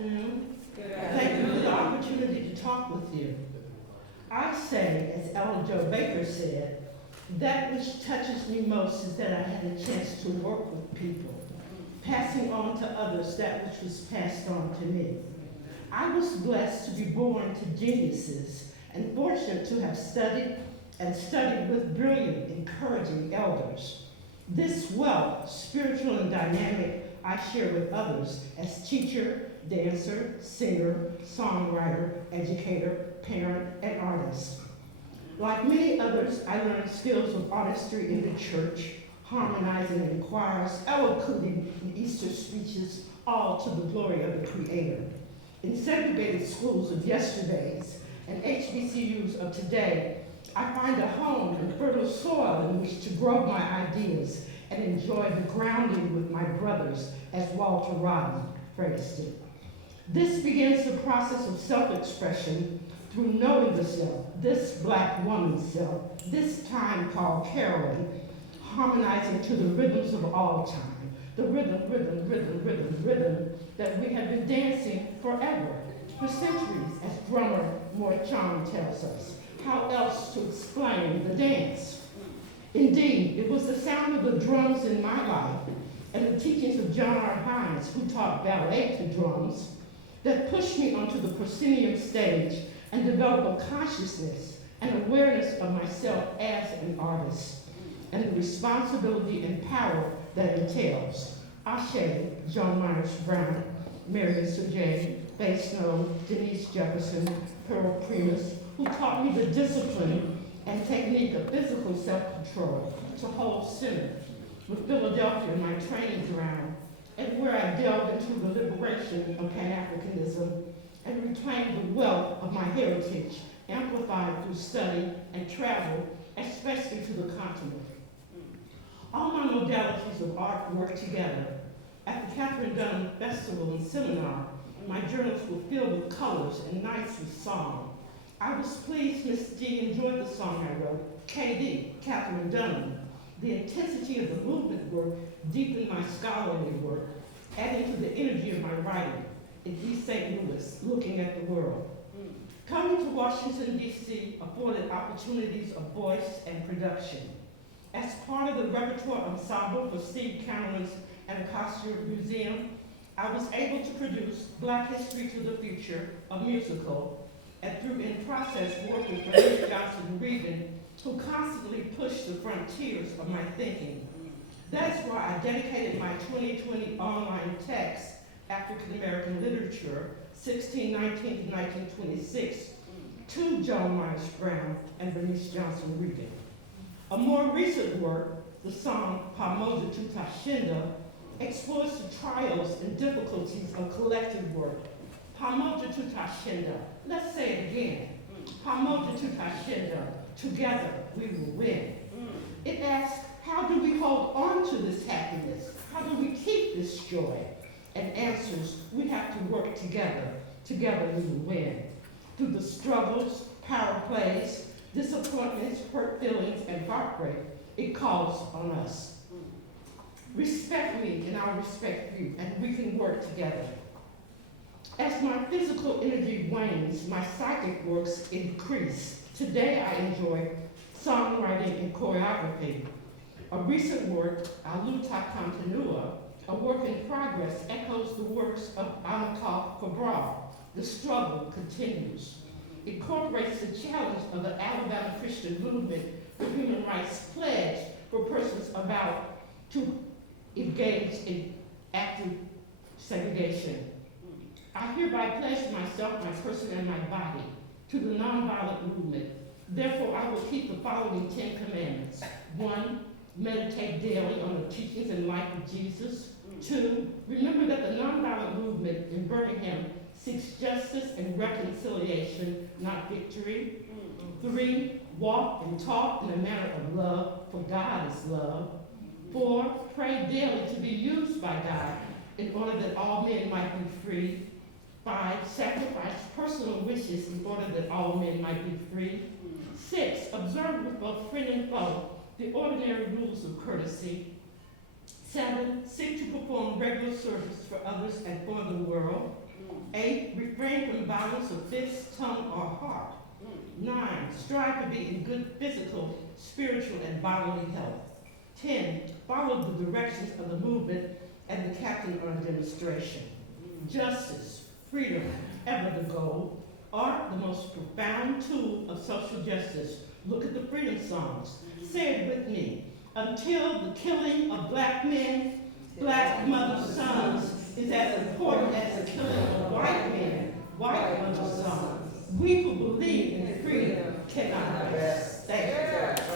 afternoon. Good Thank you for afternoon. the opportunity to talk with you. I say, as Ellen Joe Baker said, that which touches me most is that I had a chance to work with people, passing on to others that which was passed on to me. I was blessed to be born to geniuses and fortunate to have studied with brilliant, encouraging elders. This wealth, spiritual and dynamic, I share with others as teacher, dancer, singer, songwriter, educator, parent, and artist. Like many others, I learned skills of artistry in the church, harmonizing in choirs, elocuting in Easter speeches, all to the glory of the Creator. In segregated schools of yesterdays and HBCUs of today, I find a home and fertile soil in which to grow my ideas and enjoy the grounding with my brothers, as Walter Rodden phrased it. This begins the process of self-expression through knowing the self, this black woman's self, this time called Carolyn, harmonizing to the rhythms of all time, the rhythm that we have been dancing forever, for centuries, as drummer Morchon tells us. How else to explain the dance? Indeed, it was the sound of the drums in my life and the teachings of John R. Hines, who taught ballet to drums, that pushed me onto the proscenium stage and developed a consciousness and awareness of myself as an artist and the responsibility and power that entails. Ashe, John Myers Brown, Marion Sujay, Faye Snow, Denise Jefferson, Pearl Primus, who taught me the discipline and technique of physical self-control to hold center, with Philadelphia my training ground, and where I delved into the liberation of Pan-Africanism and reclaimed the wealth of my heritage, amplified through study and travel, especially to the continent. All my modalities of art work together. At the Catherine Dunham Festival and Seminar, my journals were filled with colors and nights with song. I was pleased Miss D enjoyed the song I wrote, KD, Catherine Dunham. The intensity of the movement work deepened my scholarly work, adding to the energy of my writing in East St. Louis, looking at the world. Coming to Washington, D.C. afforded opportunities of voice and production. As part of the repertoire ensemble for Steve Carolyn's Anacostia Museum, I was able to produce Black History to the Future, a musical, and through in process work with Bernice Johnson Regan, who constantly pushed the frontiers of my thinking. That's why I dedicated my 2020 online text, African American Literature, 1619 to 1926, to John Myers Brown and Bernice Johnson Regan. A more recent work, the song Pamoja Tutashinda, explores the trials and difficulties of collective work. Pamoja Tutashinda, let's say it again. Pamoja Tutashinda, together we will win. It asks, how do we hold on to this happiness? How do we keep this joy? And answers, we have to work together. Together we will win. Through the struggles, power plays, disappointments, hurt feelings, and heartbreak, it calls on us. Respect me and I'll respect you, and we can work together. As my physical energy wanes, my psychic works increase. Today I enjoy songwriting and choreography. A recent work, Aluta Continua, a work in progress, echoes the works of Amilcar Cabral. The struggle continues. Incorporates the challenge of the Alabama Christian movement for human rights pledge for persons about to engage in active segregation. I hereby pledge myself, my person, and my body to the nonviolent movement. Therefore, I will keep the following 10 commandments. 1, meditate daily on the teachings and life of Jesus. 2, remember that the nonviolent movement in Birmingham seeks justice and reconciliation, not victory. 3, walk and talk in a manner of love, for God is love. 4, pray daily to be used by God in order that all men might be free. 5, sacrifice personal wishes in order that all men might be free. 6, observe with both friend and foe the ordinary rules of courtesy. 7, seek to perform regular service for others and for the world. 8, refrain from violence of fist, tongue, or heart. 9, strive to be in good physical, spiritual, and bodily health. 10, follow the directions of the movement and the captain on a demonstration. Justice, freedom, ever the goal. Art, the most profound tool of social justice. Look at the freedom songs. Say it with me. Until the killing of black men, black mothers' sons is as important as the killing of white men, white mothers' sons. We who believe in freedom cannot rest. Thank you.